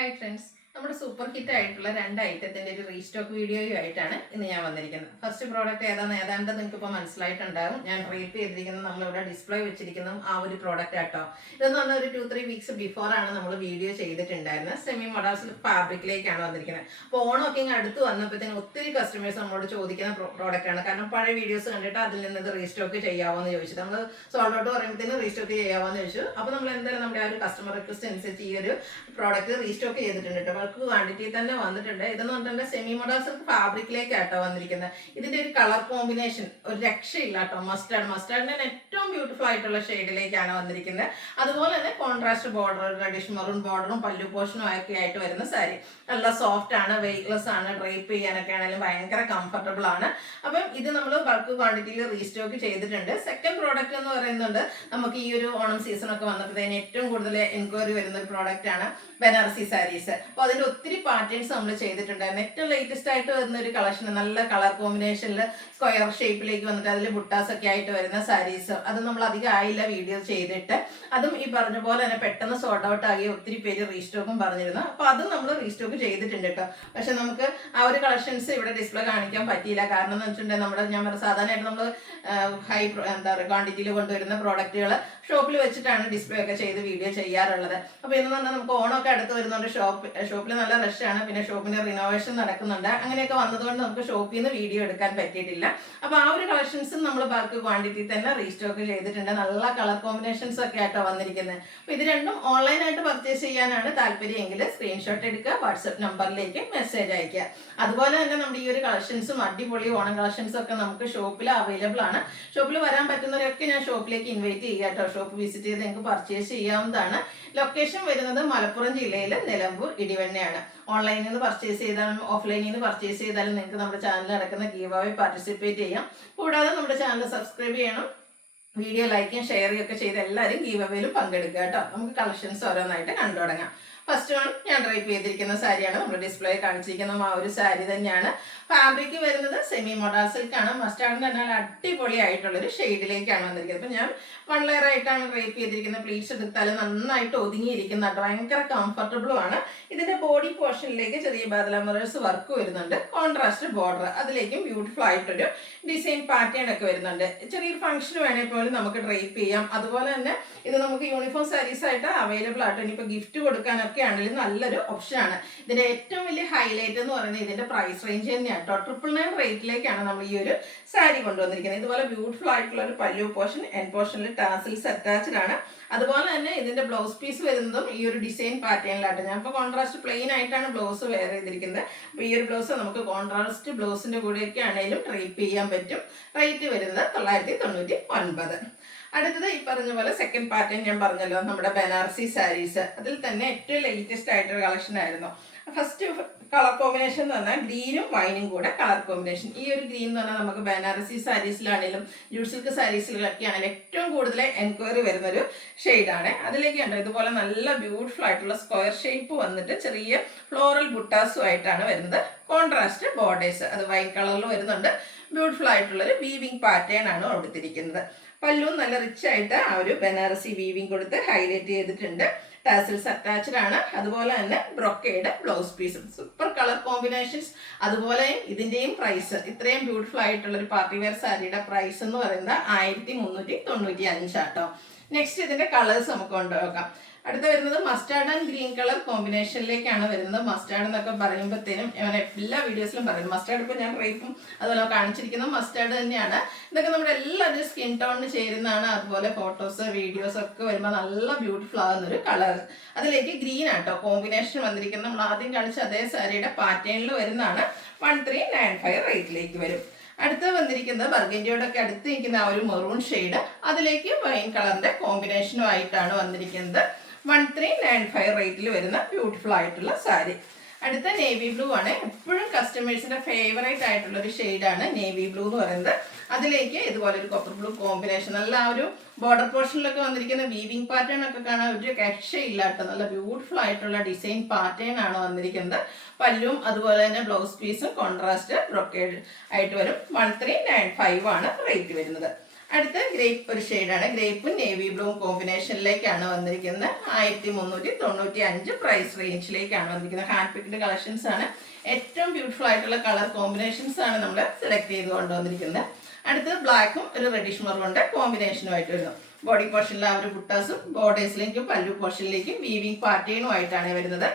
Hi friends, നമ്മുടെ super hit ആയിട്ടുള്ള രണ്ട് ഐറ്റത്തിൻ്റെ ഒരു റീസ്റ്റോക്ക് വീഡിയോയുമായിട്ടാണ് ഇന്ന് ഞാൻ വന്നിരിക്കുന്നത്. ഫസ്റ്റ് പ്രോഡക്റ്റ് ഏതാണെന്ന് ഏതാണ്ട് നിങ്ങൾക്ക് ഇപ്പോൾ മനസ്സിലായിട്ടുണ്ടാകും. ഞാൻ റേറ്റ് ചെയ്തിരിക്കുന്നത് നമ്മളിവിടെ ഡിസ്പ്ലേ വെച്ചിരിക്കുന്നതും ആ ഒരു പ്രോഡക്റ്റ് ആട്ടോ. ഇതെന്ന് പറഞ്ഞാൽ ഒരു 2-3 വീക്സ് ബിഫോർ ആണ് നമ്മൾ വീഡിയോ ചെയ്തിട്ടുണ്ടായിരുന്നത്. സെമി മോഡൽസ് ഫാബ്രിക്കിലേക്കാണ് വന്നിരിക്കുന്നത്. അപ്പോൾ ഓണമൊക്കെ ഇങ്ങനെ അടുത്ത് വന്നപ്പോഴത്തേനും ഒത്തിരി കസ്റ്റമേഴ്സ് നമ്മളോട് ചോദിക്കുന്ന പ്രോഡക്റ്റാണ്. കാരണം പഴയ വീഡിയോസ് കണ്ടിട്ട് അതിൽ നിന്ന് ഇത് റീസ്റ്റോക്ക് ചെയ്യാമോ എന്ന് ചോദിച്ചു. നമ്മൾ സോൾഡ് ഔട്ട് പറയുമ്പോഴത്തേനും റീസ്റ്റോക്ക് ചെയ്യാമോ എന്ന് ചോദിച്ചു. അപ്പോൾ നമ്മൾ എന്തായാലും നമ്മുടെ ആ ഒരു കസ്റ്റമർ റിക്വസ്റ്റ് അനുസരിച്ച് ഈ ഒരു പ്രോഡക്റ്റ് റീസ്റ്റോക്ക് ചെയ്തിട്ടുണ്ട് കേട്ടോ. ബൾക്ക് ക്വാണ്ടിറ്റി തന്നെ വന്നിട്ടുണ്ട്. ഇതെന്ന് പറഞ്ഞിട്ടുണ്ടെങ്കിൽ സെമി മോഡൽ സിൽക്ക് ഫാബ്രിക്കിലേക്കാട്ടോ വന്നിരിക്കുന്നത്. ഇതിന്റെ ഒരു കളർ കോമ്പിനേഷൻ ഒരു രക്ഷയില്ല കേട്ടോ. മസ്റ്റാർഡിന്റെ ഏറ്റവും ബ്യൂട്ടിഫുൾ ആയിട്ടുള്ള ഷെയ്ഡിലേക്കാണ് വന്നിരിക്കുന്നത്. അതുപോലെ തന്നെ കോൺട്രാസ്റ്റ് ബോർഡർ, റെഡിഷ് മെറൂൺ ബോർഡറും പല്ലു പോർഷനും ഒക്കെ ആയിട്ട് വരുന്ന സാരി നല്ല സോഫ്റ്റ് ആണ്, വെയ്റ്റ്ലെസ് ആണ്, ഡ്രൈപ്പ് ചെയ്യാനൊക്കെ ആണെങ്കിലും ഭയങ്കര കംഫർട്ടബിൾ ആണ്. അപ്പം ഇത് നമ്മൾ ബൾക്ക് ക്വാണ്ടിറ്റിയിൽ റീസ്റ്റോക്ക് ചെയ്തിട്ടുണ്ട്. സെക്കൻഡ് പ്രോഡക്റ്റ് എന്ന് പറയുന്നുണ്ട് നമുക്ക് ഈ ഒരു ഓണം സീസൺ ഒക്കെ വന്നപ്പോഴത്തേന് ഏറ്റവും കൂടുതൽ എൻക്വയറി വരുന്ന ഒരു പ്രോഡക്റ്റ് ആണ് ബനാറസി സാരീസ്. അപ്പോൾ അതിന്റെ ഒത്തിരി പാറ്റേൺസ് നമ്മൾ ചെയ്തിട്ടുണ്ടായിരുന്നു. ഏറ്റവും ലേറ്റസ്റ്റ് ആയിട്ട് വരുന്ന ഒരു കളക്ഷൻ നല്ല കളർ കോമ്പിനേഷനിൽ സ്ക്വയർ ഷേപ്പിലേക്ക് വന്നിട്ട് അതിൽ ബുട്ടാസ് ഒക്കെ ആയിട്ട് വരുന്ന സാരീസ്. അത് നമ്മൾ അധികം ആയില്ല വീഡിയോ ചെയ്തിട്ട്. അതും ഈ പറഞ്ഞ പോലെ തന്നെ പെട്ടെന്ന് സോർട്ട് ഔട്ട് ആಗಿ ഒത്തിരി പേര് റീസ്റ്റോക്കും പറഞ്ഞിരുന്നു. അപ്പോൾ അതും നമ്മൾ റീസ്റ്റോക്ക് ചെയ്തിട്ടുണ്ട് കേട്ടോ. പക്ഷെ നമുക്ക് ആ ഒരു കളക്ഷൻസ് ഇവിടെ ഡിസ്പ്ലേ കാണിക്കാൻ പറ്റിയില്ല. കാരണം എന്ന് വെച്ചിട്ടുണ്ടെങ്കിൽ നമ്മുടെ ഞാൻ പറഞ്ഞ സാധാരണയായിട്ട് നമ്മൾ ഹൈ എന്താ പറയുക ക്വാണ്ടിറ്റിയിൽ കൊണ്ടുവരുന്ന പ്രോഡക്റ്റുകൾ ഷോപ്പിൽ വെച്ചിട്ടാണ് ഡിസ്പ്ലേ ഒക്കെ ചെയ്ത് വീഡിയോ ചെയ്യാറുള്ളത്. അപ്പോൾ ഇന്ന് പറഞ്ഞാൽ നമുക്ക് ഓണമൊക്കെ അടുത്ത് വരുന്നുണ്ട്. ഷോപ്പിൽ നല്ല റഷാണ്. പിന്നെ ഷോപ്പിന് റിനോവേഷൻ നടക്കുന്നുണ്ട്. അങ്ങനെയൊക്കെ വന്നതുകൊണ്ട് നമുക്ക് ഷോപ്പിൽ നിന്ന് വീഡിയോ എടുക്കാൻ പറ്റിയിട്ടില്ല. അപ്പോൾ ആ ഒരു കളക്ഷൻസും നമ്മൾ ബാക്കി ക്വാണ്ടിറ്റി തന്നെ റീസ്റ്റോക്ക് ചെയ്തിട്ടുണ്ട്. നല്ല കളർ കോമ്പിനേഷൻസ് ഒക്കെ ആയിട്ടോ വന്നിരിക്കുന്നത്. അപ്പോൾ ഇത് രണ്ടും ഓൺലൈനായിട്ട് പർച്ചേസ് ചെയ്യാനാണ് താല്പര്യമെങ്കിൽ സ്ക്രീൻഷോട്ട് എടുക്കുക, വാട്സപ്പ് നമ്പറിലേക്ക് മെസ്സേജ് അയക്കുക. അതുപോലെ തന്നെ നമ്മുടെ ഈ ഒരു കളക്ഷൻസും അടിപൊളി ഓണം കളക്ഷൻസും ഒക്കെ നമുക്ക് ഷോപ്പിൽ അവൈലബിൾ ആണ്. ഷോപ്പിൽ വരാൻ പറ്റുന്നവരൊക്കെ ഞാൻ ഷോപ്പിലേക്ക് ഇൻവൈറ്റ് ചെയ്യുക കേട്ടോ. ഷോപ്പ് വിസിറ്റ് ചെയ്ത് നിങ്ങൾക്ക് പർച്ചേസ് ചെയ്യാവുന്നതാണ്. ലൊക്കേഷൻ വരുന്നത് മലപ്പുറം ജില്ലയിലെ നിലമ്പൂർ ഇടിവണ്ണയാണ്. ഓൺലൈനിൽ നിന്ന് പർച്ചേസ് ചെയ്താലും ഓഫ്ലൈനിൽ നിന്ന് പർച്ചേസ് ചെയ്താലും നിങ്ങൾക്ക് നമ്മുടെ ചാനലിൽ നടക്കുന്ന ഗീവ് അവേ പാർട്ടിസിപ്പേറ്റ് ചെയ്യാം. കൂടാതെ നമ്മുടെ ചാനൽ സബ്സ്ക്രൈബ് ചെയ്യണം. വീഡിയോ ലൈക്കും ഷെയറും ഒക്കെ ചെയ്ത് എല്ലാവരും ഗീവ് അവേയിലും പങ്കെടുക്കുക കേട്ടോ. നമുക്ക് കളക്ഷൻസ് ഓരോന്നായിട്ട് കണ്ടു തുടങ്ങാം. ഫസ്റ്റ് വൺ ഞാൻ ഡ്രൈപ്പ് ചെയ്തിരിക്കുന്ന സാരിയാണ്. നമ്മൾ ഡിസ്പ്ലേ കാണിച്ചിരിക്കുന്ന ആ ഒരു സാരി തന്നെയാണ്. ഫാബ്രിക് വരുന്നത് സെമി മോഡൽ സിൽക്കാണ്. മസ്റ്റാർഡിന് എന്നാൽ അടിപൊളിയായിട്ടുള്ളൊരു ഷെയ്ഡിലേക്കാണ് വന്നിരിക്കുന്നത്. അപ്പം ഞാൻ 1 ലെയർ ആയിട്ടാണ് ഡ്രൈപ്പ് ചെയ്തിരിക്കുന്നത്. പ്ലീറ്റ്സ് എടുത്താലും നന്നായിട്ട് ഒതുങ്ങിയിരിക്കുന്ന കേട്ടോ. ഭയങ്കര കംഫർട്ടബിളും ആണ്. ഇതിന്റെ ബോഡി പോർഷനിലേക്ക് ചെറിയ ബാദല മിറേഴ്സ് വർക്ക് വരുന്നുണ്ട്. കോൺട്രാസ്റ്റ് ബോർഡർ, അതിലേക്കും ബ്യൂട്ടിഫുൾ ആയിട്ടൊരു ഡിസൈൻ പാറ്റേൺ ഒക്കെ വരുന്നുണ്ട്. ചെറിയൊരു ഫംഗ്ഷൻ വേണമെങ്കിൽ പോലും നമുക്ക് ഡ്രൈപ്പ് ചെയ്യാം. അതുപോലെ തന്നെ ഇത് നമുക്ക് യൂണിഫോം സാരീസ് ആയിട്ട് അവൈലബിൾ ആയിട്ട് ഇനിയിപ്പോൾ ഗിഫ്റ്റ് കൊടുക്കാനൊക്കെ ആണെങ്കിലും നല്ലൊരു ഓപ്ഷനാണ്. ഇതിന്റെ ഏറ്റവും വലിയ ഹൈലൈറ്റ് എന്ന് പറയുന്നത് ഇതിന്റെ പ്രൈസ് റേഞ്ച് തന്നെയാണ് കേട്ടോ. 999 റേറ്റിലേക്കാണ് നമ്മൾ ഈ ഒരു സാരി കൊണ്ടുവന്നിരിക്കുന്നത്. ഇതുപോലെ ബ്യൂട്ടിഫുൾ ആയിട്ടുള്ള ഒരു പല്ലു പോർഷൻ, എൻ പോർഷനിൽ ടാസിൽസ് അറ്റാച്ച്ഡ് ആണ്. അതുപോലെ തന്നെ ഇതിന്റെ ബ്ലൗസ് പീസ് വരുന്നതും ഈ ഒരു ഡിസൈൻ പാറ്റേണിലായിട്ട്. ഞാൻ ഇപ്പോൾ കോൺട്രാസ്റ്റ് പ്ലെയിൻ ആയിട്ടാണ് ബ്ലൗസ് വെയർ ചെയ്തിരിക്കുന്നത്. അപ്പോൾ ഈ ഒരു ബ്ലൗസ് നമുക്ക് കോൺട്രാസ്റ്റ് ബ്ലൗസിന്റെ കൂടെയൊക്കെ ആണെങ്കിലും ഡ്രൈപ്പ് ചെയ്യാൻ പറ്റും. റേറ്റ് വരുന്നത് 999. അടുത്തത് ഈ പറഞ്ഞ പോലെ സെക്കൻഡ് പാറ്റേൺ ഞാൻ പറഞ്ഞല്ലോ, നമ്മുടെ ബനാറസി സാരീസ്. അതിൽ തന്നെ ഏറ്റവും ലേറ്റസ്റ്റ് ആയിട്ടൊരു കളക്ഷൻ ആയിരുന്നു. ഫസ്റ്റ് കളർ കോമ്പിനേഷൻ എന്ന് പറഞ്ഞാൽ ഗ്രീനും വൈനും കൂടെ കളർ കോമ്പിനേഷൻ. ഈ ഒരു ഗ്രീൻ എന്ന് പറഞ്ഞാൽ നമുക്ക് ബനാറസി സാരീസിലാണെങ്കിലും ജൂട്ട് സിൽക്ക് സാരീസിലൊക്കെ ആണെങ്കിലും ഏറ്റവും കൂടുതൽ എൻക്വയറി വരുന്നൊരു ഷെയ്ഡാണ്. അതിലേക്ക് കണ്ടോ ഇതുപോലെ നല്ല ബ്യൂട്ടിഫുൾ ആയിട്ടുള്ള സ്ക്വയർ ഷേപ്പ് വന്നിട്ട് ചെറിയ ഫ്ലോറൽ ബുട്ടാസും ആയിട്ടാണ് വരുന്നത്. കോൺട്രാസ്റ്റ് ബോർഡേഴ്സ് അത് വൈൻ കളറിൽ വരുന്നുണ്ട്. ബ്യൂട്ടിഫുൾ ആയിട്ടുള്ളൊരു വീവിങ് പാറ്റേൺ ആണ് കൊടുത്തിരിക്കുന്നത്. പല്ലും നല്ല റിച്ച് ആയിട്ട് ആ ഒരു ബനാറസി വീവിങ് കൊടുത്ത് ഹൈലൈറ്റ് ചെയ്തിട്ടുണ്ട്. ടാസിൽസ് അറ്റാച്ച്ഡ് ആണ്. അതുപോലെ തന്നെ ബ്രൊക്കേഡ് ബ്ലൗസ് പീസും. Super colour combinations. അതുപോലെ ഇതിന്റെയും പ്രൈസ്, ഇത്രയും ബ്യൂട്ടിഫുൾ ആയിട്ടുള്ള ഒരു പാർട്ടി വെയർ സാരിയുടെ പ്രൈസ് എന്ന് പറയുന്നത് 1395 ആട്ടോ. നെക്സ്റ്റ് ഇതിന്റെ കളേഴ്സ് നമുക്ക് കൊണ്ടുപോകാം. അടുത്ത വരുന്നത് മസ്റ്റാർഡ് ആൻഡ് ഗ്രീൻ കളർ കോമ്പിനേഷനിലേക്കാണ് വരുന്നത്. മസ്റ്റാർഡ് എന്നൊക്കെ പറയുമ്പോഴത്തേനും ഞാൻ എല്ലാ വീഡിയോസിലും പറയുന്നത് മസ്റ്റാർഡ്. ഇപ്പോൾ ഞാൻ റേപ്പും അതുപോലെ കാണിച്ചിരിക്കുന്നത് മസ്റ്റാർഡ് തന്നെയാണ്. ഇതൊക്കെ നമ്മുടെ എല്ലാവരും സ്കിൻ ടോണിന് ചേരുന്നതാണ്. അതുപോലെ ഫോട്ടോസ് വീഡിയോസ് ഒക്കെ വരുമ്പോൾ നല്ല ബ്യൂട്ടിഫുൾ ആകുന്നൊരു കളർ. അതിലേക്ക് ഗ്രീൻ ആട്ടോ കോമ്പിനേഷൻ വന്നിരിക്കുന്നത്. നമ്മൾ ആദ്യം കാണിച്ച അതേ സാരിയുടെ പാറ്റേണിൽ വരുന്നതാണ്. 1395 റേറ്റിലേക്ക് വരും. അടുത്ത് വന്നിരിക്കുന്നത് ബർഗൻഡിയോടൊക്കെ അടുത്ത് നിൽക്കുന്ന ആ ഒരു മെറൂൺ ഷെയ്ഡ്, അതിലേക്ക് വൈൻ കളറിന്റെ കോമ്പിനേഷനുമായിട്ടാണ് വന്നിരിക്കുന്നത്. 1395 റേറ്റിൽ വരുന്ന ബ്യൂട്ടിഫുൾ ആയിട്ടുള്ള സാരി. അടുത്ത നേവി ബ്ലൂ ആണ്. എപ്പോഴും കസ്റ്റമേഴ്സിന്റെ ഫേവറേറ്റ് ആയിട്ടുള്ള ഒരു ഷെയ്ഡാണ് നേവി ബ്ലൂ എന്ന് പറയുന്നത്. അതിലേക്ക് ഇതുപോലെ ഒരു കോപ്പർ ബ്ലൂ കോമ്പിനേഷൻ. നല്ല ആ ഒരു ബോർഡർ പോർഷനിലൊക്കെ വന്നിരിക്കുന്ന വീവിങ് പാറ്റേൺ ഒക്കെ കാണാൻ ഒരു രക്ഷയില്ലാട്ടോ. നല്ല ബ്യൂട്ടിഫുൾ ആയിട്ടുള്ള ഡിസൈൻ പാറ്റേൺ ആണ് വന്നിരിക്കുന്നത്. പല്ലും അതുപോലെ തന്നെ ബ്ലൗസ് പീസും കോൺട്രാസ്റ്റ് ബ്രൊക്കേഡ് ആയിട്ട് വരും. 1395 ആണ് റേറ്റ് വരുന്നത്. അടുത്ത ഗ്രേപ്പ് ഒരു ഷെയ്ഡാണ്. ഗ്രേപ്പും നേവി ബ്ലൂവും കോമ്പിനേഷനിലേക്കാണ് വന്നിരിക്കുന്നത്. 1395 പ്രൈസ് റേഞ്ചിലേക്കാണ് വന്നിരിക്കുന്നത്. ഹാൻഡ് പിക്ഡ് കളക്ഷൻസ് ആണ്. ഏറ്റവും ബ്യൂട്ടിഫുൾ ആയിട്ടുള്ള കളർ കോമ്പിനേഷൻസ് ആണ് നമ്മൾ സെലക്ട് ചെയ്ത് കൊണ്ടുവന്നിരിക്കുന്നത്. അടുത്തത് ബ്ലാക്കും ഒരു റെഡിഷ് മെറൂണിന്റെ കോമ്പിനേഷനുമായിട്ട് വരുന്നു. ബോഡി പോർഷനിൽ ആ ഒരു ബുട്ടാസും ബോർഡേഴ്സിലേക്കും പല്ലു പോർഷനിലേക്കും വീവിംഗ് പാറ്റേണുമായിട്ടാണ് വരുന്നത്.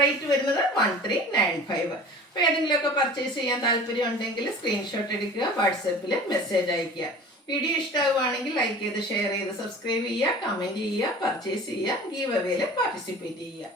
റേറ്റ് വരുന്നത് 1395. അപ്പോൾ ഏതെങ്കിലുമൊക്കെ പർച്ചേസ് ചെയ്യാൻ താല്പര്യം ഉണ്ടെങ്കിൽ സ്ക്രീൻഷോട്ട് എടുക്കുക, വാട്സാപ്പിൽ മെസ്സേജ് അയയ്ക്കുക. വീഡിയോ ഇഷ്ടമാവുകയാണെങ്കിൽ ലൈക്ക് ചെയ്ത് ഷെയർ ചെയ്ത് സബ്സ്ക്രൈബ് ചെയ്യുക, കമൻറ്റ് ചെയ്യുക, പർച്ചേസ് ചെയ്യുക, ഗീവ് അവേയിൽ പാർട്ടിസിപ്പേറ്റ് ചെയ്യുക.